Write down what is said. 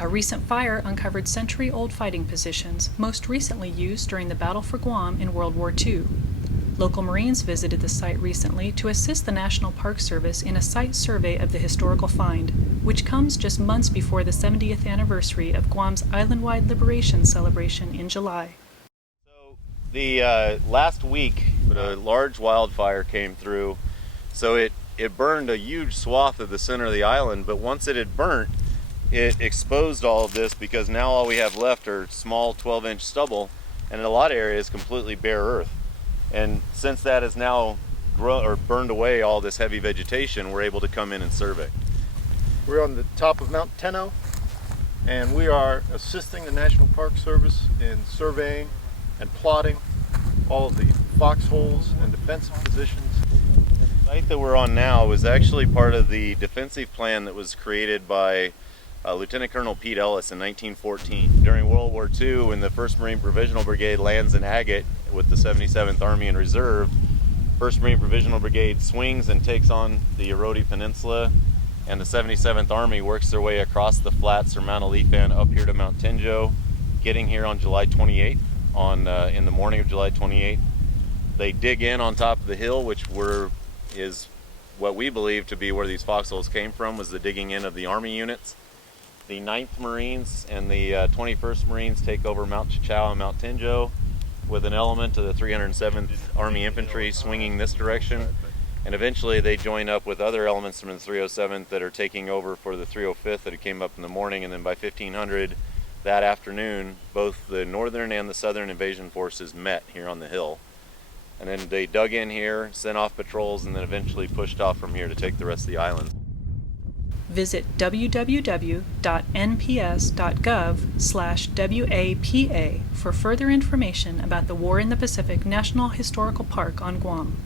A recent fire uncovered century-old fighting positions, most recently used during the Battle for Guam in World War II. Local Marines visited the site recently to assist the National Park Service in a site survey of the historical find, which comes just months before the 70th anniversary of Guam's island-wide liberation celebration in July. So the last week, a large wildfire came through, so it burned a huge swath of the center of the island, but once it had burnt, it exposed all of this because now all we have left are small 12-inch stubble, and in a lot of areas completely bare earth. And since that has now burned away all this heavy vegetation, we're able to come in and survey. We're on the top of Mount Tenno, and we are assisting the National Park Service in surveying and plotting all of the foxholes and defensive positions. The site that we're on now was actually part of the defensive plan that was created by Lieutenant Colonel Pete Ellis in 1914. During World War II, when the 1st Marine Provisional Brigade lands in Agate with the 77th Army in reserve, 1st Marine Provisional Brigade swings and takes on the Erode Peninsula, and the 77th Army works their way across the flats from Mount Alipan up here to Mount Tenjo, getting here on July 28th, in the morning of July 28th. They dig in on top of the hill, which is what we believe to be where these foxholes came from, was the digging in of the Army units. The 9th Marines and the 21st Marines take over Mount Chichau and Mount Tenjo, with an element of the 307th Army Infantry swinging this direction. And eventually they join up with other elements from the 307th that are taking over for the 305th that came up in the morning. And then by 1500 that afternoon, both the northern and the southern invasion forces met here on the hill. And then they dug in here, sent off patrols, and then eventually pushed off from here to take the rest of the island. Visit www.nps.gov/WAPA for further information about the War in the Pacific National Historical Park on Guam.